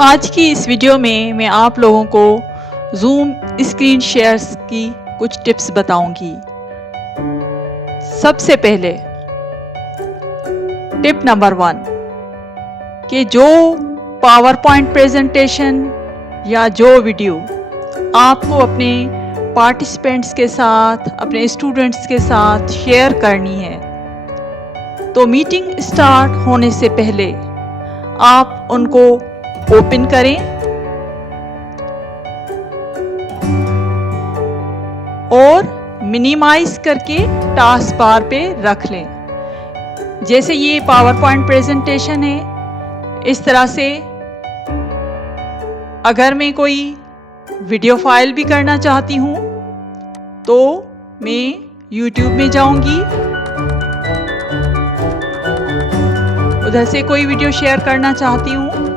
आज की इस वीडियो में मैं आप लोगों को ज़ूम स्क्रीन शेयर्स की कुछ टिप्स बताऊंगी। सबसे पहले टिप नंबर 1 कि जो पावर पॉइंट प्रेजेंटेशन या जो वीडियो आपको अपने पार्टिसिपेंट्स के साथ, अपने स्टूडेंट्स के साथ शेयर करनी है, तो मीटिंग स्टार्ट होने से पहले आप उनको ओपन करें और मिनिमाइज करके टास्क बार पे रख लें। जैसे ये पावर पॉइंट प्रेजेंटेशन है, इस तरह से अगर मैं कोई वीडियो फाइल भी करना चाहती हूँ तो मैं YouTube में जाऊंगी, उधर से कोई वीडियो शेयर करना चाहती हूँ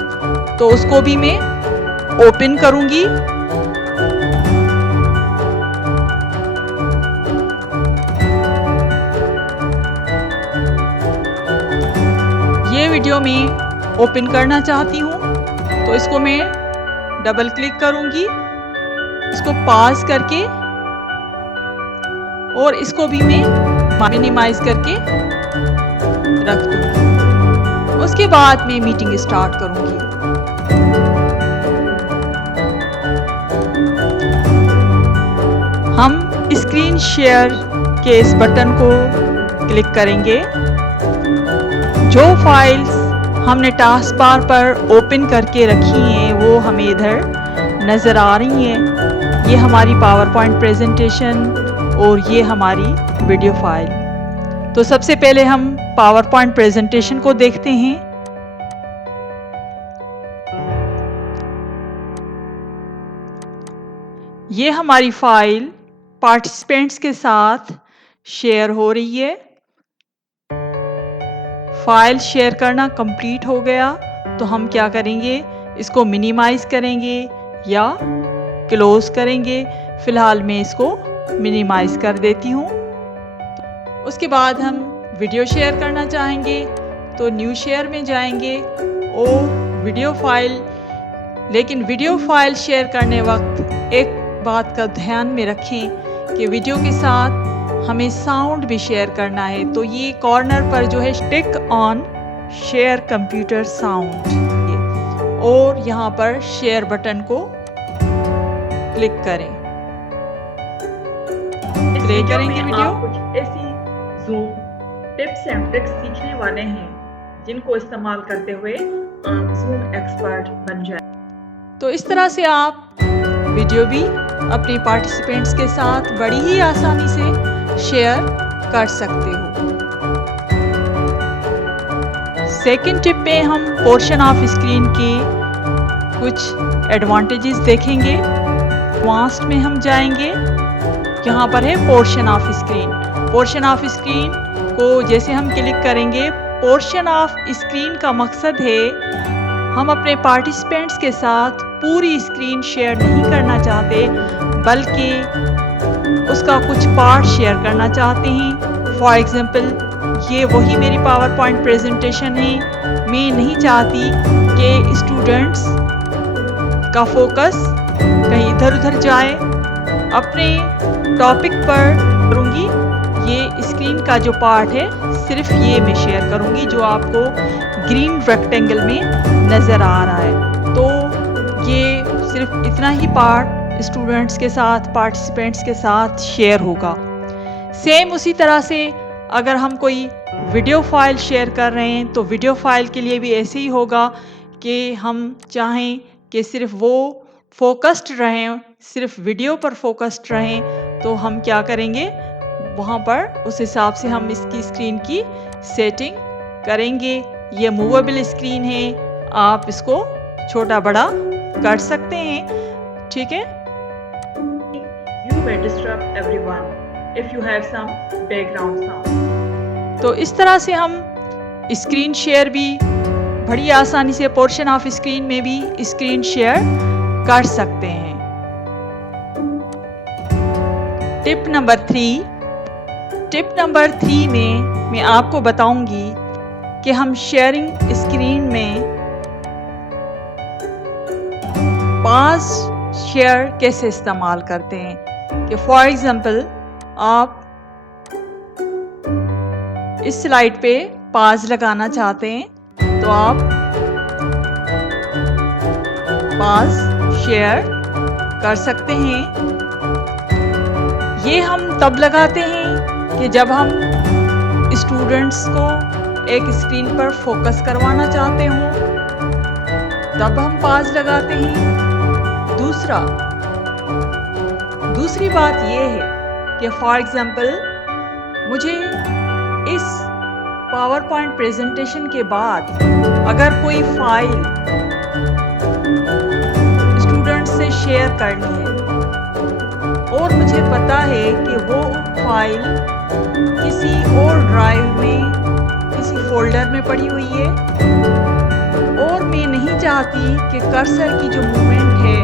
तो उसको भी मैं ओपन करूंगी। ये वीडियो मैं ओपन करना चाहती हूँ तो इसको मैं डबल क्लिक करूंगी, इसको पॉज करके और इसको भी मैं मिनिमाइज करके रख दूंगी। उसके बाद मैं मीटिंग स्टार्ट करूंगी। हम स्क्रीन शेयर के इस बटन को क्लिक करेंगे। जो फाइल्स हमने टास्क बार पर ओपन करके रखी हैं वो हमें इधर नज़र आ रही हैं। ये हमारी पावर पॉइंट प्रेजेंटेशन और ये हमारी वीडियो फाइल। तो सबसे पहले हम पावर पॉइंट प्रेजेंटेशन को देखते हैं। ये हमारी फाइल पार्टिसिपेंट्स के साथ शेयर हो रही है। फाइल शेयर करना कंप्लीट हो गया तो हम क्या करेंगे, इसको मिनिमाइज करेंगे या क्लोज करेंगे। फिलहाल मैं इसको मिनिमाइज कर देती हूँ। उसके बाद हम वीडियो शेयर करना चाहेंगे तो न्यू शेयर में जाएंगे और वीडियो फाइल। लेकिन वीडियो फाइल शेयर करने वक्त एक बात का ध्यान में रखें कि वीडियो के साथ हमें साउंड भी शेयर करना है। तो ये कॉर्नर पर जो है tick on share computer sound और यहाँ पर शेयर बटन को क्लिक करें। प्ले करेंगे वीडियो। कुछ ऐसी ज़ूम टिप्स एंड ट्रिक्स सीखने वाले हैं जिनको इस्तेमाल करते हुए आप ज़ूम एक्सपर्ट बन जाए। तो इस तरह से आप वीडियो भी अपने पार्टिसिपेंट्स के साथ बड़ी ही आसानी से शेयर कर सकते हो। सेकंड टिप में हम पोर्शन ऑफ स्क्रीन के कुछ एडवांटेजेस देखेंगे। एडवांस्ड में हम जाएंगे, यहाँ पर है portion of screen. Portion of screen को जैसे हम क्लिक करेंगे, पोर्शन ऑफ स्क्रीन का मकसद है हम अपने पार्टिसिपेंट्स के साथ पूरी स्क्रीन शेयर नहीं करना चाहते बल्कि उसका कुछ पार्ट शेयर करना चाहते हैं। फॉर एग्जांपल ये वही मेरी पावर पॉइंट प्रेजेंटेशन है। मैं नहीं चाहती कि स्टूडेंट्स का फोकस कहीं इधर उधर जाए। अपने टॉपिक पर करूँगी, ये स्क्रीन का जो पार्ट है सिर्फ ये मैं शेयर करूँगी जो आपको ग्रीन रेक्टेंगल में नज़र आ रहा है। तो ये सिर्फ इतना ही पार्ट स्टूडेंट्स के साथ, पार्टिसिपेंट्स के साथ शेयर होगा। सेम उसी तरह से अगर हम कोई वीडियो फाइल शेयर कर रहे हैं तो वीडियो फाइल के लिए भी ऐसे ही होगा कि हम चाहें कि सिर्फ वो फोकस्ड रहें, सिर्फ वीडियो पर फोकस्ड रहें, तो हम क्या करेंगे, वहाँ पर उस हिसाब से हम इसकी स्क्रीन की सेटिंग करेंगे। ये मूवेबल स्क्रीन है, आप इसको छोटा बड़ा कर सकते हैं। ठीक है। You may disrupt everyone if you have some background sound. तो इस तरह से हम स्क्रीन शेयर भी बड़ी आसानी से पोर्शन ऑफ स्क्रीन में भी स्क्रीन शेयर कर सकते हैं। टिप नंबर 3 में मैं आपको बताऊंगी कि हम शेयरिंग स्क्रीन में पास शेयर कैसे इस्तेमाल करते हैं कि फॉर एग्जांपल आप इस स्लाइड पे पास लगाना चाहते हैं तो आप पास शेयर कर सकते हैं। ये हम तब लगाते हैं कि जब हम स्टूडेंट्स को एक स्क्रीन पर फोकस करवाना चाहते हो तब हम पास लगाते हैं। दूसरी बात ये है कि फॉर एग्जांपल मुझे इस पावर पॉइंट प्रेजेंटेशन के बाद अगर कोई फाइल स्टूडेंट्स से शेयर करनी है और मुझे पता है कि वो फाइल किसी और ड्राइव में किसी फोल्डर में पड़ी हुई है और मैं नहीं चाहती कि कर्सर की जो मूवमेंट है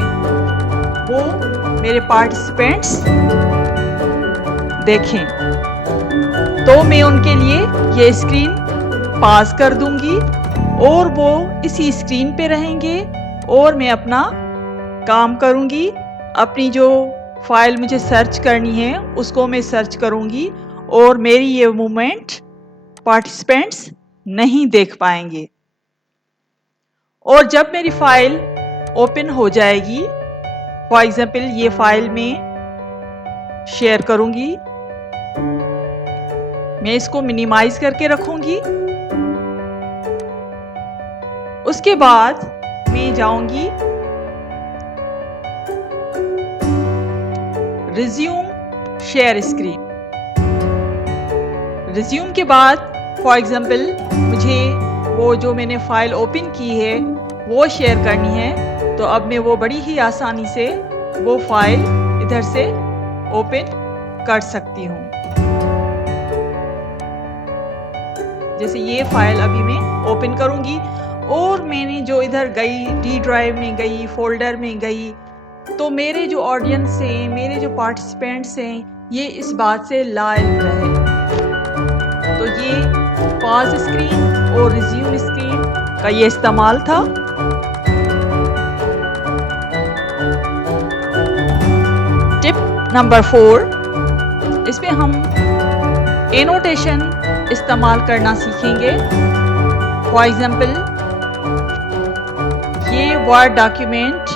वो मेरे पार्टिसिपेंट्स देखें, तो मैं उनके लिए ये स्क्रीन पास कर दूंगी और वो इसी स्क्रीन पे रहेंगे और मैं अपना काम करूंगी। अपनी जो फाइल मुझे सर्च करनी है उसको मैं सर्च करूंगी और मेरी ये मूवमेंट पार्टिसिपेंट्स नहीं देख पाएंगे। और जब मेरी फाइल ओपन हो जाएगी, फॉर एग्जाम्पल ये फाइल में शेयर करूंगी, मैं इसको मिनिमाइज करके रखूंगी। उसके बाद मैं जाऊंगी रिज्यूम शेयर स्क्रीन। रिज्यूम के बाद फॉर एग्जाम्पल मुझे वो जो मैंने फाइल ओपन की है वो शेयर करनी है, तो अब मैं वो बड़ी ही आसानी से वो फाइल इधर से ओपन कर सकती हूँ। जैसे ये फाइल अभी मैं ओपन करूंगी और मैंने जो इधर गई डी ड्राइव में गई, फोल्डर में गई, तो मेरे जो ऑडियंस हैं, मेरे जो पार्टिसिपेंट्स हैं, ये इस बात से लाइव रहे। तो ये पास स्क्रीन और रिज्यूम स्क्रीन का ये इस्तेमाल था। टिप नंबर 4, इसमें हम एनोटेशन इस्तेमाल करना सीखेंगे। फॉर एग्जाम्पल ये वर्ड डॉक्यूमेंट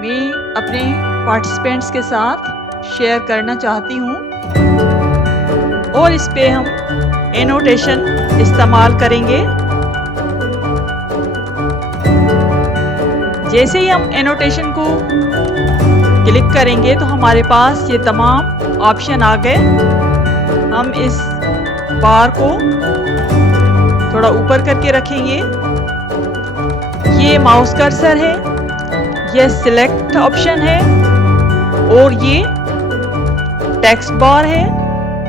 मैं अपने पार्टिसिपेंट्स के साथ शेयर करना चाहती हूँ और इस पे हम एनोटेशन इस्तेमाल करेंगे। जैसे ही हम एनोटेशन को क्लिक करेंगे तो हमारे पास ये तमाम ऑप्शन आ गए। हम इस बार को थोड़ा ऊपर करके रखेंगे। ये माउस कर्सर है, ये सिलेक्ट ऑप्शन है और ये टेक्स्ट बार है।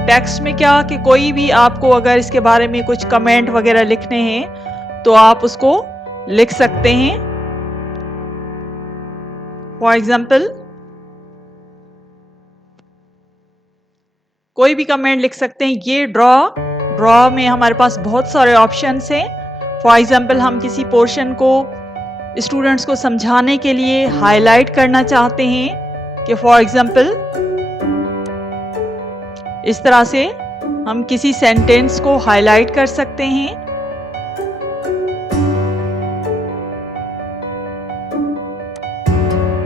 टेक्स्ट में क्या कि कोई भी आपको अगर इसके बारे में कुछ कमेंट वगैरह लिखने हैं तो आप उसको लिख सकते हैं। फॉर एग्जाम्पल कोई भी कमेंट लिख सकते हैं। ये ड्रॉ में हमारे पास बहुत सारे ऑप्शंस हैं। फॉर एग्जाम्पल हम किसी पोर्शन को स्टूडेंट्स को समझाने के लिए हाईलाइट करना चाहते हैं कि फॉर एग्जाम्पल इस तरह से हम किसी सेंटेंस को हाईलाइट कर सकते हैं।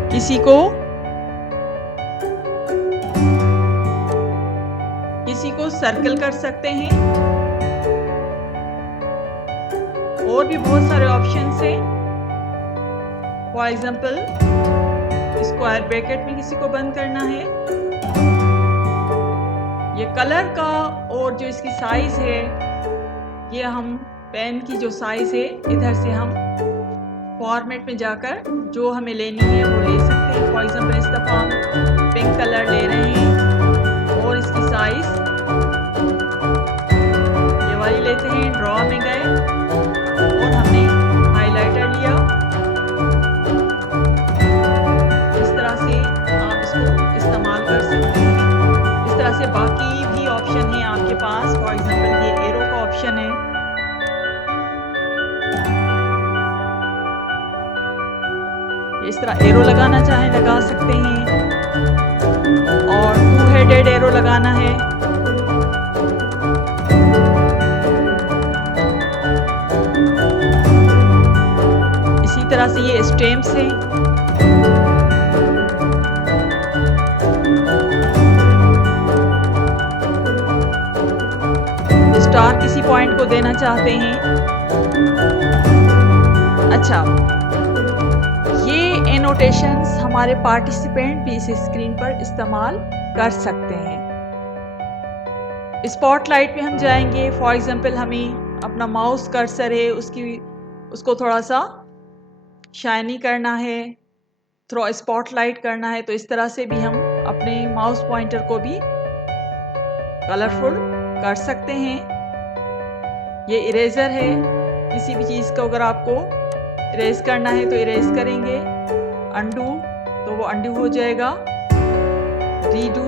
किसी को सर्कल कर सकते हैं और भी बहुत सारे ऑप्शंस हैं। फॉर एग्जाम्पल स्क्वायर ब्रैकेट में किसी को बंद करना है। ये कलर का और जो इसकी साइज है, ये हम पेन की जो साइज है इधर से हम फॉर्मेट में जाकर जो हमें लेनी है वो ले सकते हैं। फॉर एग्जाम्पल इस दफा हम पिंक कलर ले रहे हैं और इसकी साइज ये वाली लेते हैं। ड्रॉ में गए और हमने हाइलाइटर लिया। इस तरह से आप इसको इस्तेमाल कर सकते हैं। इस तरह से बाकी भी ऑप्शन है आपके पास। फॉर एग्जाम्पल ये एरो का ऑप्शन है। इस तरह एरो लगाना चाहें लगा सकते हैं, और 2 हेडेड एरो लगाना है। इसी तरह से ये स्टेम्स हैं। स्टार किसी पॉइंट को देना चाहते हैं। अच्छा, ये एनोटेशंस हमारे पार्टिसिपेंट भी इस स्क्रीन पर इस्तेमाल कर सकते हैं। स्पॉटलाइट में हम जाएंगे। फॉर एग्जांपल हमें अपना माउस कर्सर है उसको थोड़ा सा शाइनी करना है, थोड़ा स्पॉटलाइट करना है, तो इस तरह से भी हम अपने माउस पॉइंटर को भी कलरफुल कर सकते हैं। ये इरेजर है। किसी भी चीज़ को अगर आपको इरेज करना है तो इरेज करेंगे। अंडू तो वो अंडू हो जाएगा। रीडू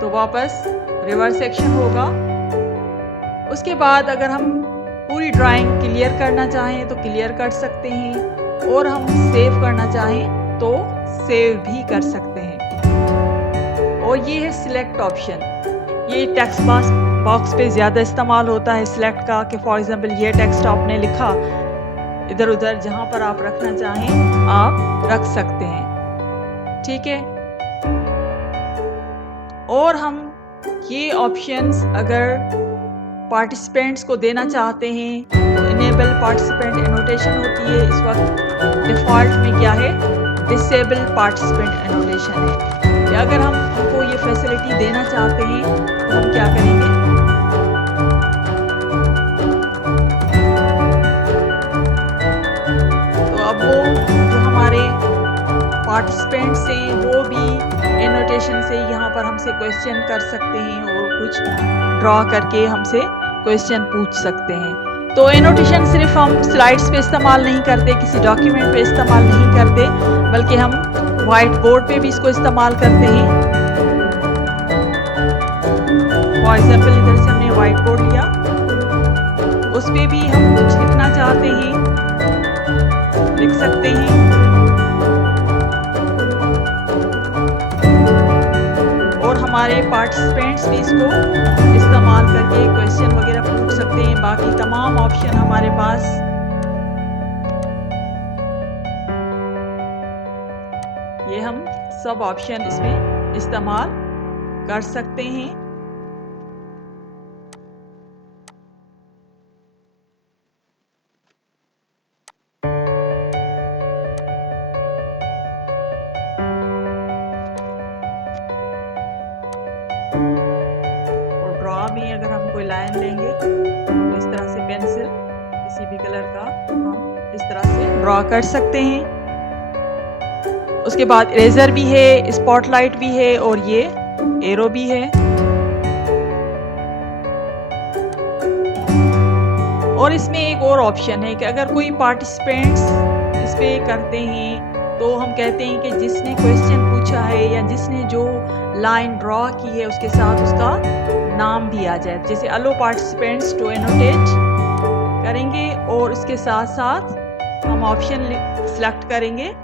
तो वापस रिवर्स एक्शन होगा। उसके बाद अगर हम पूरी ड्राइंग क्लियर करना चाहें तो क्लियर कर सकते हैं, और हम सेव करना चाहें तो सेव भी कर सकते हैं। और ये है सिलेक्ट ऑप्शन। ये टेक्स्ट बॉक्स पे ज़्यादा इस्तेमाल होता है सिलेक्ट का, कि फॉर एग्जांपल ये टेक्स्ट आपने लिखा, इधर उधर जहाँ पर आप रखना चाहें आप रख सकते हैं। ठीक है। और हम ये ऑप्शंस अगर पार्टिसिपेंट्स को देना चाहते हैं तो इनेबल पार्टिसिपेंट एनोटेशन होती है। इस वक्त डिफ़ॉल्ट में क्या है, डिसेबल पार्टिसिपेंट एनोटेशन है। कि अगर हम उनको ये फैसिलिटी देना चाहते हैं तो हम क्या करेंगे, तो अब वो जो हमारे पार्टिसिपेंट्स हैं वो भी एनोटेशन से यहाँ पर हमसे क्वेश्चन कर सकते हैं, और कुछ ड्रॉ करके हमसे क्वेश्चन पूछ सकते हैं। तो एनोटेशन सिर्फ हम स्लाइड्स पे इस्तेमाल नहीं करते, किसी डॉक्यूमेंट पे इस्तेमाल नहीं करते, बल्कि हम व्हाइट बोर्ड पे भी इसको इस्तेमाल करते हैं। फॉर एग्जाम्पल इधर से हमने व्हाइट बोर्ड लिया, उस पे भी हम कुछ लिखना चाहते हैं लिख सकते हैं। और हमारे पार्टिसिपेंट्स भी इसको इस्तेमाल करके क्वेश्चन वगैरह पूछ सकते हैं। बाकी तमाम ऑप्शन हमारे पास ये हम सब ऑप्शन इसमें इस्तेमाल कर सकते हैं। और ड्रॉ में अगर हम कोई लाइन लेंगे तो इस तरह से पेंसिल किसी भी कलर का हम इस तरह से ड्रॉ कर सकते हैं। उसके बाद इरेजर भी है, स्पॉटलाइट भी है, और ये एरो भी है। और इसमें एक और ऑप्शन है कि अगर कोई पार्टिसिपेंट्स इस पे करते हैं तो हम कहते हैं कि जिसने क्वेश्चन पूछा है या जिसने जो लाइन ड्रॉ की है उसके साथ उसका नाम भी आ जाए। जैसे अलो पार्टिसिपेंट्स टू एनोटेट करेंगे, और उसके साथ साथ हम ऑप्शन सिलेक्ट करेंगे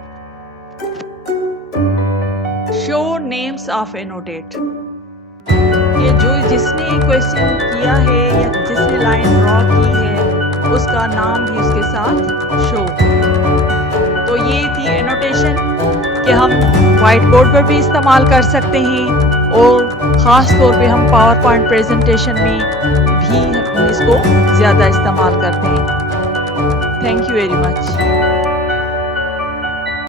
शो नेम्स ऑफ एनोटेट, कि जो जिसने क्वेश्चन किया है या जिसने लाइन ड्रॉ की है उसका नाम भी उसके साथ शो। तो ये थी एनोटेशन कि हम व्हाइट बोर्ड पर भी इस्तेमाल कर सकते हैं, और ख़ास तौर पे हम पावर पॉइंट प्रेजेंटेशन में भी हम इसको ज़्यादा इस्तेमाल करते हैं। Thank you very much.